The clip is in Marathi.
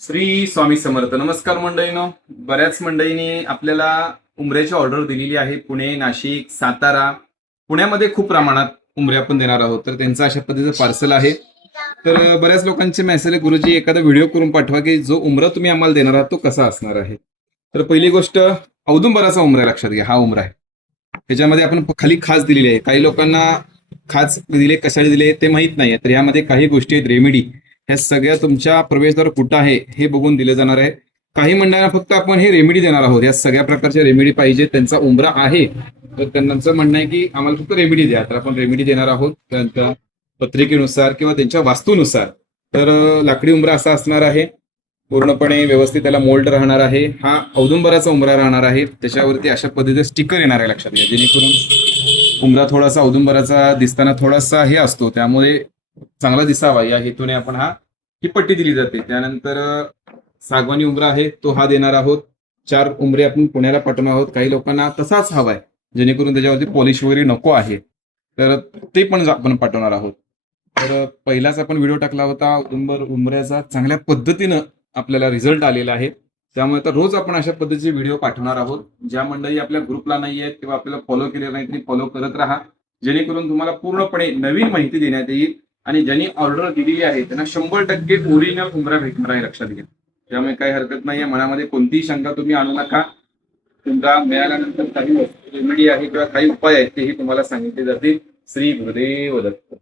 श्री स्वामी समर्थ. नमस्कार मंडळीनो. बऱ्याच मंडळींनी आपल्याला उमऱ्याची ऑर्डर दिलेली आहे. पुणे, नाशिक, सातारा, पुण्यामध्ये खूप प्रमाणात उमरे आपण देणार आहोत. तर त्यांचं अशा पद्धतीचं पार्सल आहे. तर बऱ्याच लोकांचे मेसेज, गुरुजी एखादा व्हिडिओ करून पाठवा की जो उमरा तुम्ही आम्हाला देणार आहात तो कसा असणार आहे. तर पहिली गोष्ट, औदुंबराचा उमरा लक्षात घ्या. हा उमरा आहे. त्याच्यामध्ये आपण खाली खास दिलेली आहे. काही लोकांना खास दिले कशाला दिले ते माहित नाही. तर यामध्ये काही गोष्टी आहेत रेमेडी, ह्या सगळ्या तुमच्या प्रवेशद्वार कुठं आहे हे बघून दिले जाणार आहे. काही मंडळांना फक्त आपण हे रेमेडी देणार आहोत. या सगळ्या प्रकारच्या रेमेडी पाहिजे, त्यांचा उमरा आहे तर त्यांचं म्हणणं आहे की आम्हाला फक्त रेमेडी द्या. तर आपण रेमेडी देणार आहोत त्यांच्या पत्रिकेनुसार किंवा त्यांच्या वास्तूनुसार. तर लाकडी उमरा असा असणार आहे, पूर्णपणे व्यवस्थित त्याला मोल्ड राहणार आहे. हा औदुंबराचा उमरा राहणार आहे. त्याच्यावरती अशा पद्धतीचे स्टिकर येणार आहे, लक्षात घ्या, जेणेकरून उमरा थोडासा औदुंबराचा दिसताना थोडासा हे असतो, त्यामुळे चांगला दिसावा या हेतूने आपण ही पट्टी दिली जाते. त्यानंतर सागवानी उमरा आहे तो हा देणार आहोत. 4 उमरे आपण पुण्याला पाठवणार आहोत. काही लोकांना तसाच हवाय, जेणेकरून त्याच्यावरती पॉलिश वगैरे नको आहे, तर ते पण आपण पाठवणार आहोत. तर पहिलाच आपण व्हिडिओ टाकला होता उमऱ्याचा, चांगल्या पद्धतीनं आपल्याला रिझल्ट आलेला आहे. त्यामुळे आता रोज आपण अशा पद्धतीचे व्हिडिओ पाठवणार आहोत. ज्या मंडळी आपल्या ग्रुपला नाही आहेत किंवा आपल्याला फॉलो केलेलं नाही तरी फॉलो करत राहा, जेणेकरून तुम्हाला पूर्णपणे नवीन माहिती देण्यात येईल. आणि ज्यांनी ऑर्डर दिलेली आहे त्यांना 100% ओरिजिनल उमरा भेटणार आहे, लक्षात घ्या. त्यामुळे काही हरकत नाही. मनामध्ये कोणतीही शंका तुम्ही आणू नका. उमरा मिळाल्यानंतर काही रेमेडी आहे किंवा काही उपाय आहेत तेही तुम्हाला सांगितले जातील. श्री गुरुदेव दत्त.